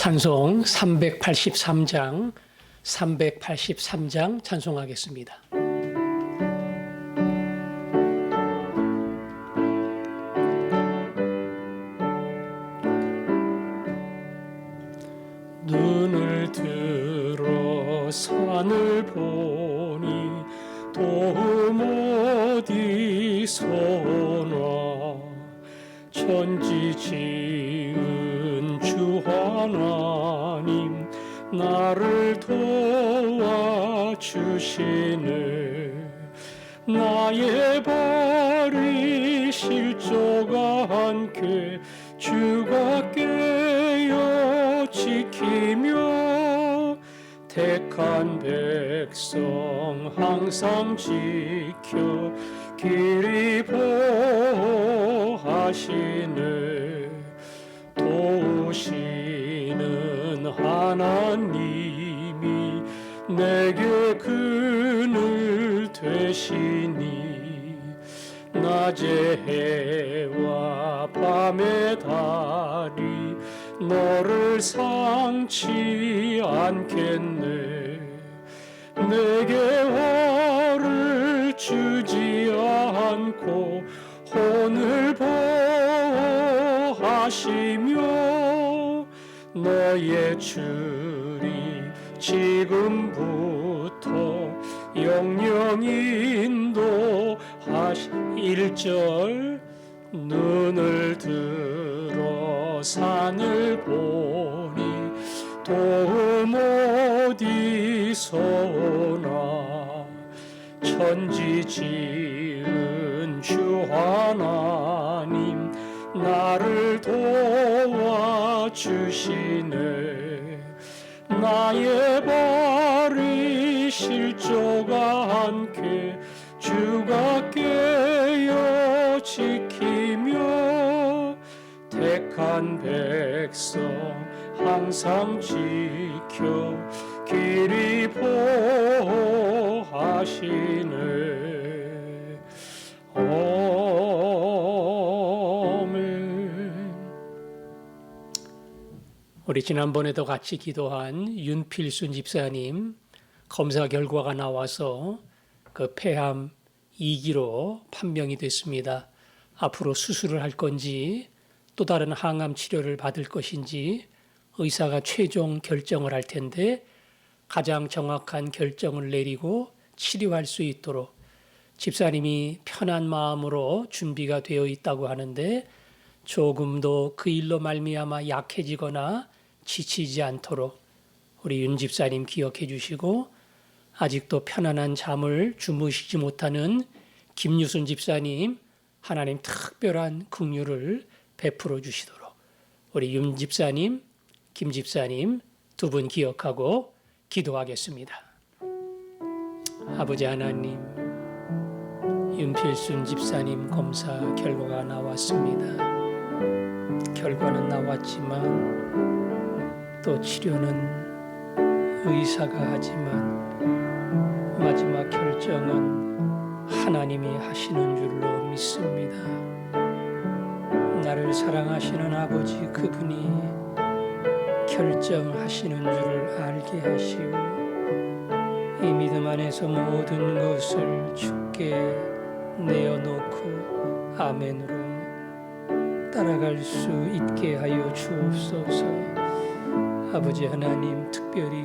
찬송 383장 찬송하겠습니다. 눈을 들어 산을 보니 도움 어디서나 천지 지은 주 하나님 나를 도와주시네. 나의 발이 실족아 함께 주가 깨어 지키며 택한 백성 항상 지켜 길이 보호하시네. 도우시는 하나님이 내게 그늘 되시니 낮의 해와 밤의 달이 너를 상치 않겠네. 내게 화를 주지 않고 혼을 보호하시며 너의 줄이 지금부터 영영히 인도하시. 1절 눈을 들어 산을 보니 도움 어디서나 천지 지은 주 하나님 나를 도와주시네. 나의 발이 실족아 함께 주가 깨어 지키며 택한 백성 항상 지켜 길이 보호하시네. 아멘. 우리 지난번에도 같이 기도한 윤필순 집사님 검사 결과가 나와서 그 폐암 2기로 판명이 됐습니다. 앞으로 수술을 할 건지 또 다른 항암 치료를 받을 것인지 의사가 최종 결정을 할 텐데 가장 정확한 결정을 내리고 치료할 수 있도록 집사님이 편한 마음으로 준비가 되어 있다고 하는데 조금도 그 일로 말미암아 약해지거나 지치지 않도록 우리 윤 집사님 기억해 주시고 아직도 편안한 잠을 주무시지 못하는 김유순 집사님 하나님 특별한 긍휼을 베풀어 주시도록 우리 윤 집사님, 김 집사님 두 분 기억하고 기도하겠습니다. 아버지 하나님, 윤필순 집사님 검사 결과가 나왔습니다. 결과는 나왔지만 또 치료는 의사가 하지만 마지막 결정은 하나님이 하시는 줄로 믿습니다. 나를 사랑하시는 아버지 그분이 결정하시는 줄을 알게 하시고 이 믿음 안에서 모든 것을 주께 내어놓고 아멘으로 따라갈 수 있게 하여 주옵소서. 아버지 하나님 특별히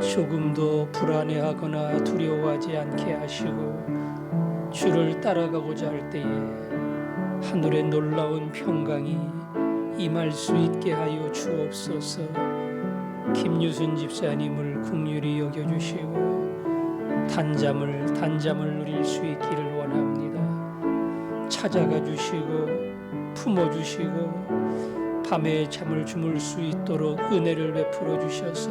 조금도 불안해하거나 두려워하지 않게 하시고 주를 따라가고자 할 때에 하늘의 놀라운 평강이 임할 수 있게 하여 주옵소서. 김유순 집사님을 긍휼히 여겨주시고 단잠을 누릴 수 있기를 원합니다. 찾아가 주시고 품어주시고 밤에 잠을 주물 수 있도록 은혜를 베풀어 주셔서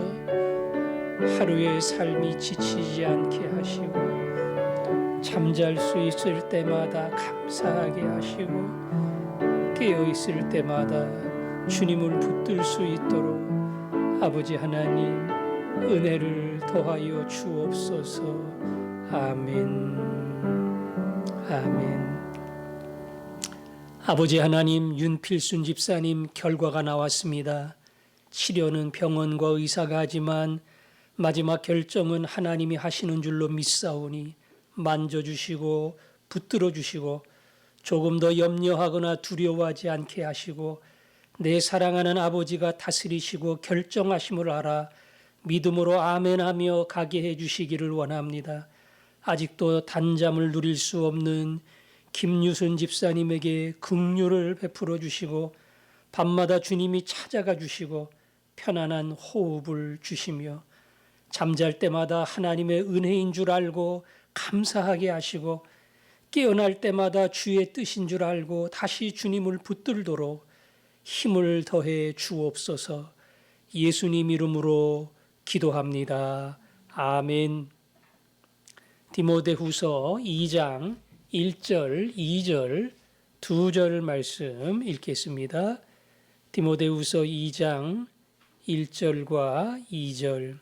하루의 삶이 지치지 않게 하시고 잠잘 수 있을 때마다 감사하게 하시고 깨어 있을 때마다 주님을 붙들 수 있도록 아버지 하나님 은혜를 더하여 주옵소서. 아멘. 아멘. 아버지 하나님, 윤필순 집사님 결과가 나왔습니다. 치료는 병원과 의사가 하지만 마지막 결정은 하나님이 하시는 줄로 믿사오니 만져주시고 붙들어 주시고 조금 더 염려하거나 두려워하지 않게 하시고 내 사랑하는 아버지가 다스리시고 결정하심을 알아 믿음으로 아멘하며 가게 해주시기를 원합니다. 아직도 단잠을 누릴 수 없는 김유순 집사님에게 긍휼을 베풀어 주시고 밤마다 주님이 찾아가 주시고 편안한 호흡을 주시며 잠잘 때마다 하나님의 은혜인 줄 알고 감사하게 하시고 깨어날 때마다 주의 뜻인 줄 알고 다시 주님을 붙들도록 힘을 더해 주옵소서. 예수님 이름으로 기도합니다. 아멘. 디모데후서 2장 1절, 2절, 2절 말씀 읽겠습니다. 디모데후서 2장 1절과 2절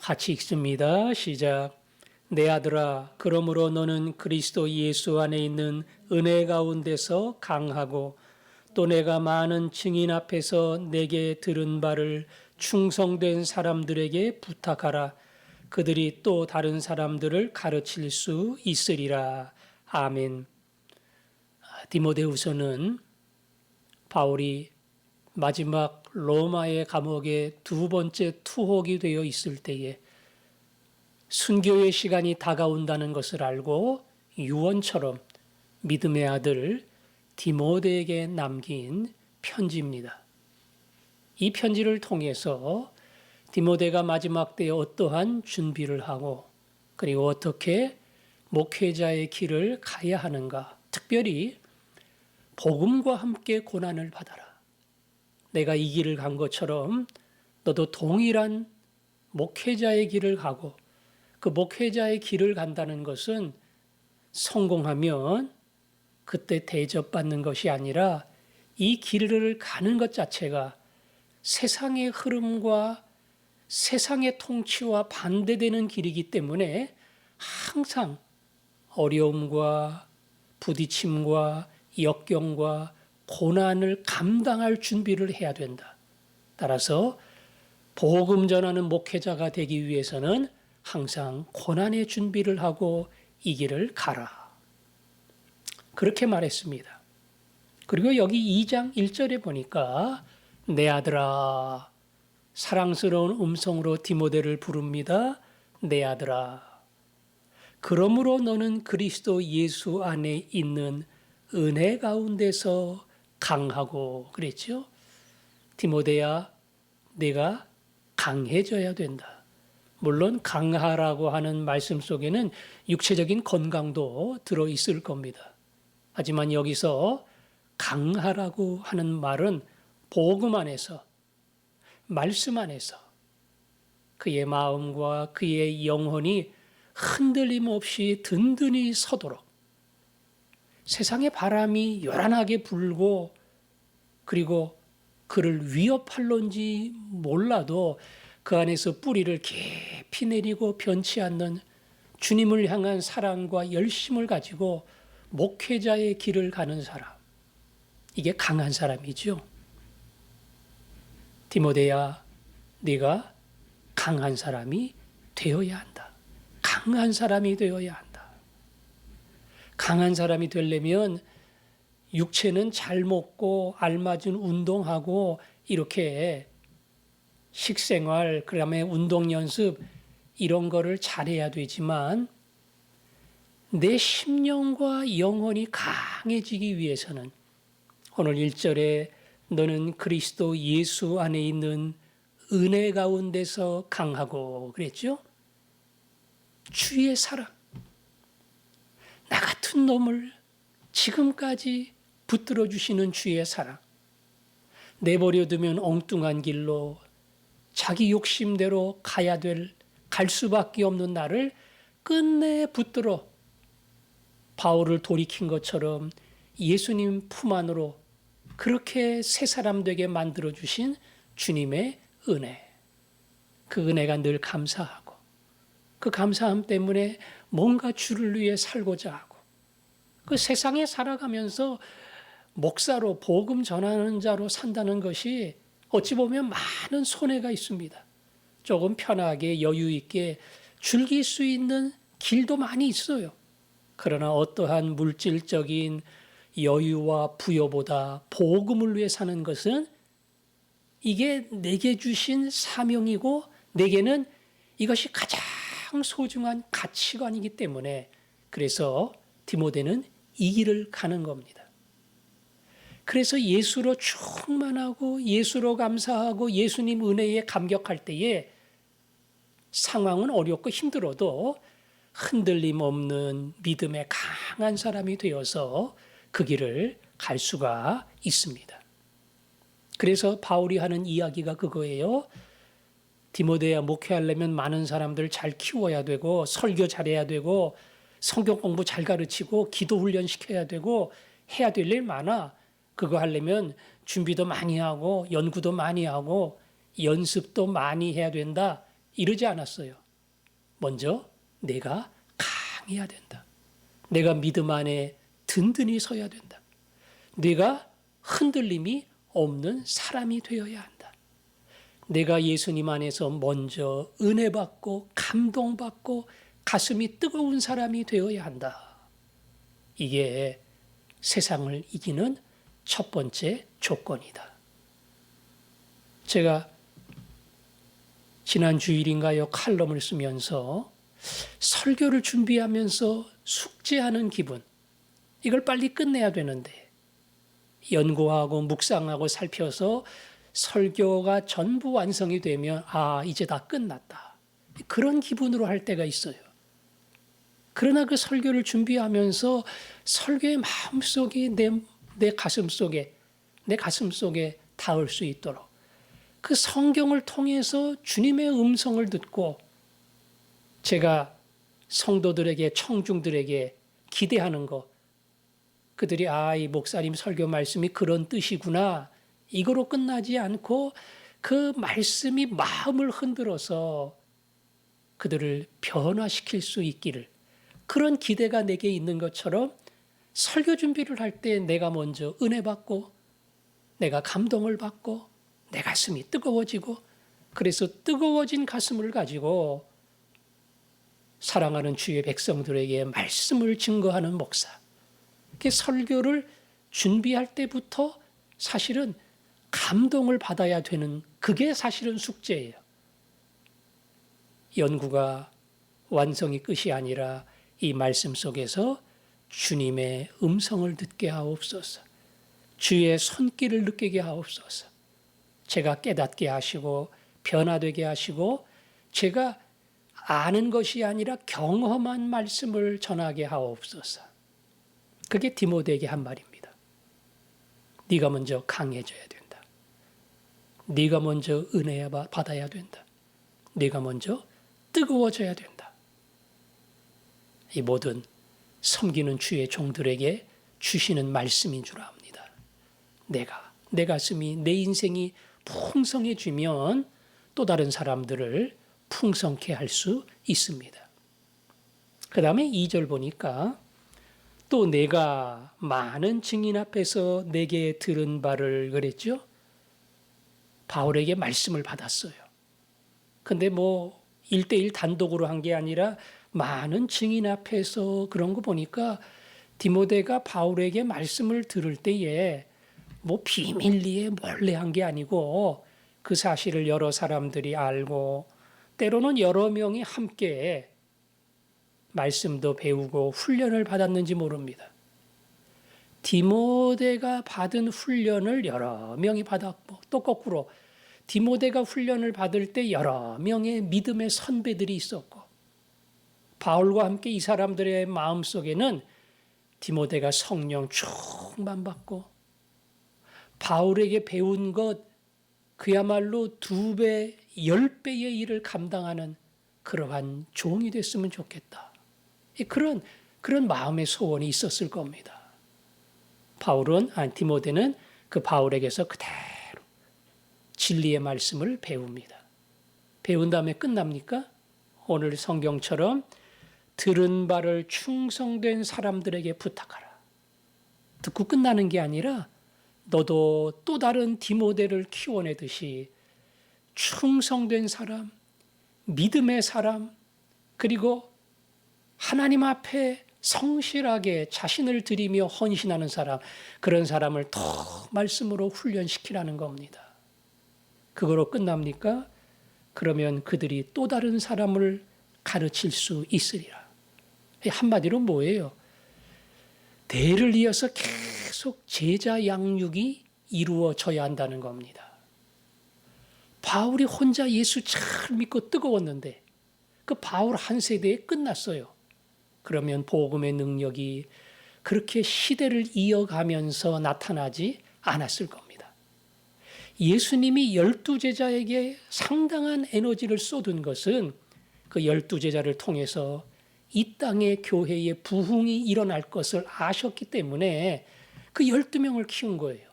같이 읽습니다. 시작. 내 아들아, 그러므로 너는 그리스도 예수 안에 있는 은혜 가운데서 강하고 또 내가 많은 증인 앞에서 내게 들은 바를 충성된 사람들에게 부탁하라. 그들이 또 다른 사람들을 가르칠 수 있으리라. 아멘. 디모데후서는 바울이 마지막 로마의 감옥에 두 번째 투옥이 되어 있을 때에 순교의 시간이 다가온다는 것을 알고 유언처럼 믿음의 아들 디모데에게 남긴 편지입니다. 이 편지를 통해서 디모데가 마지막 때에 어떠한 준비를 하고 그리고 어떻게 목회자의 길을 가야 하는가, 특별히 복음과 함께 고난을 받아라. 내가 이 길을 간 것처럼 너도 동일한 목회자의 길을 가고 그 목회자의 길을 간다는 것은 성공하면 그때 대접받는 것이 아니라 이 길을 가는 것 자체가 세상의 흐름과 세상의 통치와 반대되는 길이기 때문에 항상 어려움과 부딪힘과 역경과 고난을 감당할 준비를 해야 된다. 따라서 복음 전하는 목회자가 되기 위해서는 항상 고난의 준비를 하고 이 길을 가라. 그렇게 말했습니다. 그리고 여기 2장 1절에 보니까 내 아들아, 사랑스러운 음성으로 디모데를 부릅니다. 내 아들아. 그러므로 너는 그리스도 예수 안에 있는 은혜 가운데서 강하고 그랬죠. 디모데야, 내가 강해져야 된다. 물론 강하라고 하는 말씀 속에는 육체적인 건강도 들어있을 겁니다. 하지만 여기서 강하라고 하는 말은 복음 안에서, 말씀 안에서 그의 마음과 그의 영혼이 흔들림 없이 든든히 서도록 세상의 바람이 요란하게 불고 그리고 그를 위협할런지 몰라도 그 안에서 뿌리를 깊이 내리고 변치 않는 주님을 향한 사랑과 열심을 가지고 목회자의 길을 가는 사람. 이게 강한 사람이죠. 디모데야, 네가 강한 사람이 되어야 한다. 강한 사람이 되어야 한다. 강한 사람이 되려면 육체는 잘 먹고 알맞은 운동하고 이렇게 식생활, 그다음에 운동 연습 이런 거를 잘해야 되지만 내 심령과 영혼이 강해지기 위해서는 오늘 1절에 너는 그리스도 예수 안에 있는 은혜 가운데서 강하고 그랬죠? 주의 사랑. 나 같은 놈을 지금까지 붙들어 주시는 주의 사랑. 내버려 두면 엉뚱한 길로 자기 욕심대로 갈 수밖에 없는 나를 끝내 붙들어 바울을 돌이킨 것처럼 예수님 품 안으로 그렇게 새 사람 되게 만들어 주신 주님의 은혜. 그 은혜가 늘 감사하고 그 감사함 때문에 뭔가 주를 위해 살고자 하고 그 세상에 살아가면서 목사로 복음 전하는 자로 산다는 것이 어찌 보면 많은 손해가 있습니다. 조금 편하게 여유 있게 즐길 수 있는 길도 많이 있어요. 그러나 어떠한 물질적인 여유와 부여보다 복음을 위해 사는 것은 이게 내게 주신 사명이고 내게는 이것이 가장 소중한 가치관이기 때문에 그래서 디모데는 이 길을 가는 겁니다. 그래서 예수로 충만하고 예수로 감사하고 예수님 은혜에 감격할 때에 상황은 어렵고 힘들어도 흔들림 없는 믿음의 강한 사람이 되어서 그 길을 갈 수가 있습니다. 그래서 바울이 하는 이야기가 그거예요. 디모데야 목회하려면 많은 사람들 잘 키워야 되고 설교 잘해야 되고 성경 공부 잘 가르치고 기도 훈련 시켜야 되고 해야 될 일 많아. 그거 하려면 준비도 많이 하고 연구도 많이 하고 연습도 많이 해야 된다. 이러지 않았어요. 먼저 내가 강해야 된다. 내가 믿음 안에 든든히 서야 된다. 내가 흔들림이 없는 사람이 되어야 한다. 내가 예수님 안에서 먼저 은혜 받고 감동받고 가슴이 뜨거운 사람이 되어야 한다. 이게 세상을 이기는 첫 번째 조건이다. 제가 지난 주일인가요? 칼럼을 쓰면서 설교를 준비하면서 숙제하는 기분, 이걸 빨리 끝내야 되는데 연구하고 묵상하고 살펴서 설교가 전부 완성이 되면 이제 다 끝났다. 그런 기분으로 할 때가 있어요. 그러나 그 설교를 준비하면서 설교의 마음속이 내 가슴 속에 닿을 수 있도록 그 성경을 통해서 주님의 음성을 듣고 제가 성도들에게 청중들에게 기대하는 것, 그들이 이 목사님 설교 말씀이 그런 뜻이구나 이거로 끝나지 않고 그 말씀이 마음을 흔들어서 그들을 변화시킬 수 있기를, 그런 기대가 내게 있는 것처럼 설교 준비를 할 때 내가 먼저 은혜 받고 내가 감동을 받고 내 가슴이 뜨거워지고, 그래서 뜨거워진 가슴을 가지고 사랑하는 주의 백성들에게 말씀을 증거하는 목사, 설교를 준비할 때부터 사실은 감동을 받아야 되는, 그게 사실은 숙제예요. 연구가 완성이 끝이 아니라 이 말씀 속에서 주님의 음성을 듣게 하옵소서. 주의 손길을 느끼게 하옵소서. 제가 깨닫게 하시고 변화되게 하시고 제가 아는 것이 아니라 경험한 말씀을 전하게 하옵소서. 그게 디모데에게 한 말입니다. 네가 먼저 강해져야 된다. 네가 먼저 은혜 받아야 된다. 네가 먼저 뜨거워져야 된다. 이 모든 섬기는 주의 종들에게 주시는 말씀인 줄 압니다. 내 가슴이, 내 인생이 풍성해지면 또 다른 사람들을 풍성케 할 수 있습니다. 그 다음에 2절 보니까 또 내가 많은 증인 앞에서 내게 들은 바를 그랬죠. 바울에게 말씀을 받았어요. 근데 1대1 단독으로 한 게 아니라 많은 증인 앞에서 그런 거 보니까 디모데가 바울에게 말씀을 들을 때에 비밀리에 몰래 한 게 아니고 그 사실을 여러 사람들이 알고 때로는 여러 명이 함께 말씀도 배우고 훈련을 받았는지 모릅니다. 디모데가 받은 훈련을 여러 명이 받았고 또 거꾸로 디모데가 훈련을 받을 때 여러 명의 믿음의 선배들이 있었고 바울과 함께 이 사람들의 마음속에는 디모데가 성령 충만받고 바울에게 배운 것 그야말로 2배, 10배의 일을 감당하는 그러한 종이 됐으면 좋겠다. 그런 마음의 소원이 있었을 겁니다. 디모데는 그 바울에게서 그대로 진리의 말씀을 배웁니다. 배운 다음에 끝납니까? 오늘 성경처럼 들은 바를 충성된 사람들에게 부탁하라. 듣고 끝나는 게 아니라 너도 또 다른 디모데를 키워내듯이 충성된 사람, 믿음의 사람, 그리고 하나님 앞에 성실하게 자신을 드리며 헌신하는 사람, 그런 사람을 더 말씀으로 훈련시키라는 겁니다. 그거로 끝납니까? 그러면 그들이 또 다른 사람을 가르칠 수 있으리라. 한마디로 뭐예요? 대를 이어서 계속 제자 양육이 이루어져야 한다는 겁니다. 바울이 혼자 예수 잘 믿고 뜨거웠는데 그 바울 한 세대에 끝났어요. 그러면 복음의 능력이 그렇게 시대를 이어가면서 나타나지 않았을 겁니다. 예수님이 12제자에게 상당한 에너지를 쏟은 것은 그 12제자를 통해서 이 땅의 교회의 부흥이 일어날 것을 아셨기 때문에 그 12명을 키운 거예요.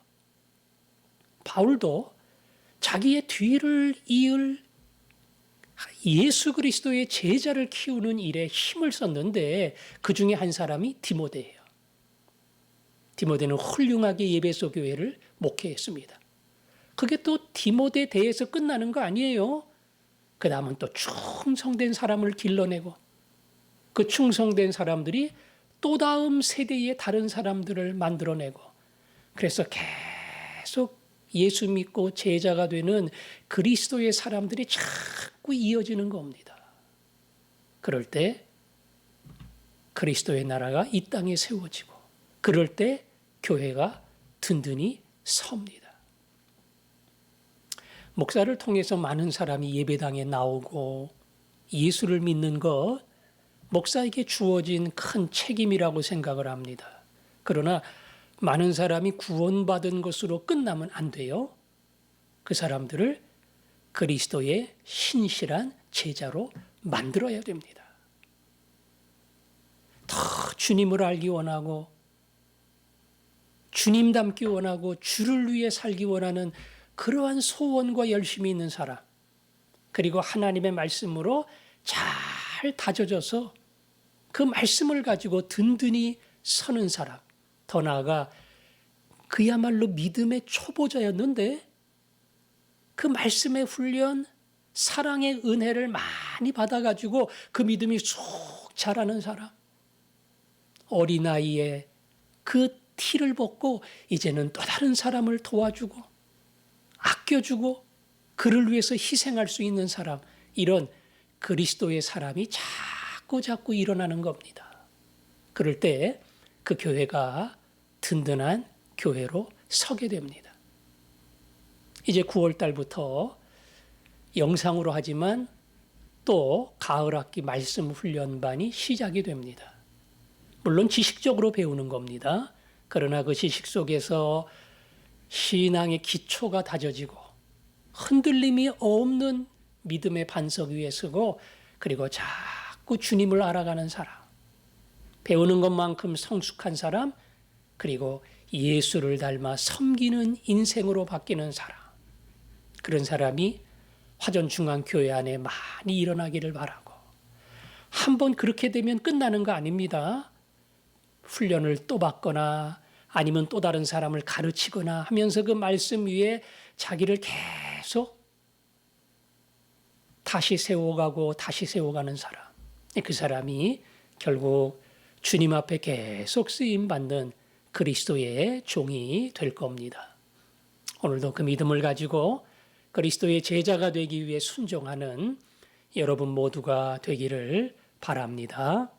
바울도 자기의 뒤를 이을 예수 그리스도의 제자를 키우는 일에 힘을 썼는데 그 중에 한 사람이 디모데예요. 디모데는 훌륭하게 예배소 교회를 목회했습니다. 그게 또 디모데 대에서 끝나는 거 아니에요. 그 다음은 또 충성된 사람을 길러내고 그 충성된 사람들이 또 다음 세대의 다른 사람들을 만들어내고 그래서 계속 예수 믿고 제자가 되는 그리스도의 사람들이 자꾸 이어지는 겁니다. 그럴 때 그리스도의 나라가 이 땅에 세워지고 그럴 때 교회가 든든히 섭니다. 목사를 통해서 많은 사람이 예배당에 나오고 예수를 믿는 것 목사에게 주어진 큰 책임이라고 생각을 합니다. 그러나 많은 사람이 구원받은 것으로 끝나면 안 돼요. 그 사람들을 그리스도의 신실한 제자로 만들어야 됩니다. 더 주님을 알기 원하고 주님 닮기 원하고 주를 위해 살기 원하는 그러한 소원과 열심이 있는 사람, 그리고 하나님의 말씀으로 잘 다져져서 그 말씀을 가지고 든든히 서는 사람, 더 나아가 그야말로 믿음의 초보자였는데 그 말씀의 훈련, 사랑의 은혜를 많이 받아가지고 그 믿음이 쑥 자라는 사람, 어린아이에 그 티를 벗고 이제는 또 다른 사람을 도와주고 아껴주고 그를 위해서 희생할 수 있는 사람, 이런 그리스도의 사람이 자꾸 일어나는 겁니다. 그럴 때 그 교회가 든든한 교회로 서게 됩니다. 이제 9월 달부터 영상으로 하지만 또 가을 학기 말씀 훈련반이 시작이 됩니다. 물론 지식적으로 배우는 겁니다. 그러나 그 지식 속에서 신앙의 기초가 다져지고 흔들림이 없는 믿음의 반석 위에 서고 그리고 자꾸 주님을 알아가는 사람, 배우는 것만큼 성숙한 사람, 그리고 예수를 닮아 섬기는 인생으로 바뀌는 사람, 그런 사람이 화전중앙교회 안에 많이 일어나기를 바라고, 한번 그렇게 되면 끝나는 거 아닙니다. 훈련을 또 받거나 아니면 또 다른 사람을 가르치거나 하면서 그 말씀 위에 자기를 계속 다시 세워가고 다시 세워가는 사람, 그 사람이 결국 주님 앞에 계속 쓰임받는 그리스도의 종이 될 겁니다. 오늘도 그 믿음을 가지고 그리스도의 제자가 되기 위해 순종하는 여러분 모두가 되기를 바랍니다.